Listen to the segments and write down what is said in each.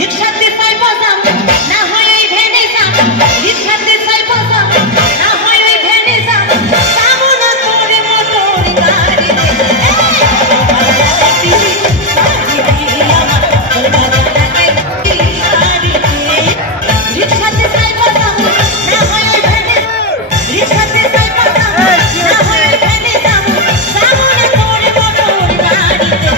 রিকশাতে সাই বাজাম না হয় ওই ভ্যানে যাম রিকশাতে সাই বাজাম না হয় ওই ভ্যানে যাম কামনা করে মোটর গাড়িতে রিকশাতে সাই বাজাম না হয় ওই ভ্যানে রিকশাতে সাই বাজাম না হয় ওই ভ্যানে যাম কামনা করে মোটর গাড়িতে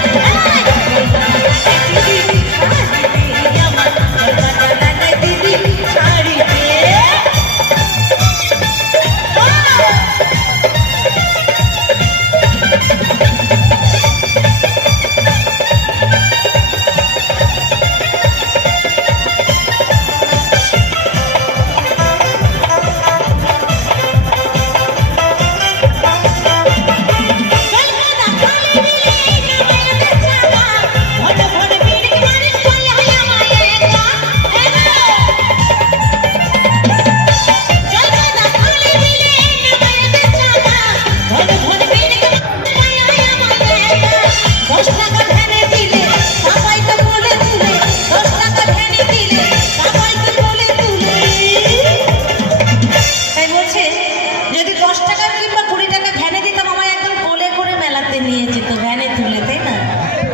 যদি 10 টাকা কিংবা 20 টাকা ভ্যানে দিতাম আমায় একদম কোলে করে মেলাতে নিয়ে যেত ভ্যানে তুলে তাই না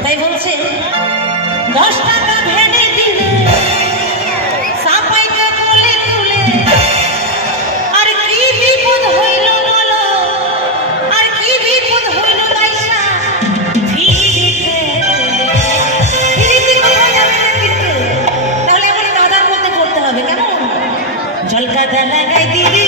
তাই বলছে 10 টাকা ভ্যানে দিলে সাপাইতে কোলে তুলে আর কি বিপদ হইল বলো আর কি বিপদ হইল দাইসা ফিরিতে কোথায় যাবে না কিন্তু তাহলে এখন দাদার মধ্যে করতে হবে কেমন জলকাদা লাগাই দিদি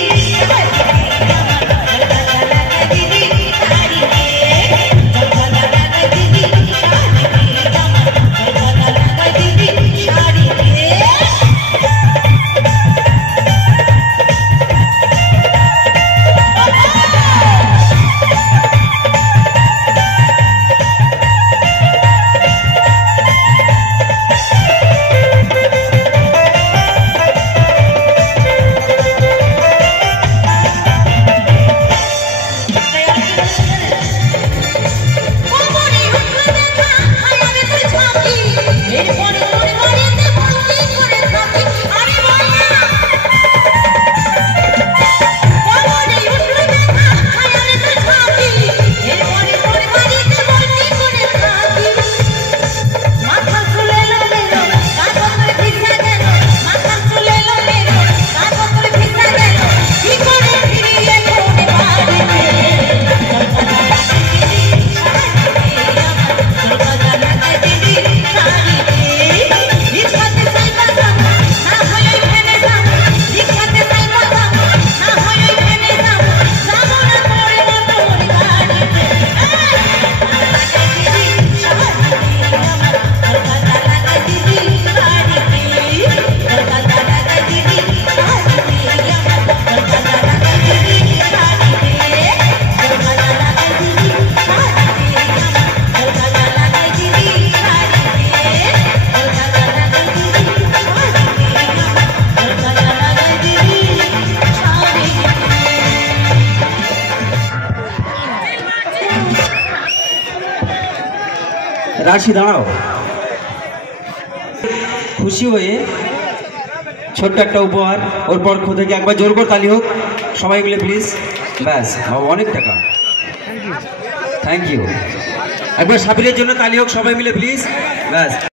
রাশি দাঁড়াও খুশি হয়ে ছোট্ট একটা উপহার ওর পক্ষ থেকে একবার জোর করে তালি হোক সবাই মিলে প্লিজ ব্যাস অনেক টাকা থ্যাংক ইউ একবার সাবিরের জন্য তালি হোক সবাই মিলে প্লিজ ব্যাস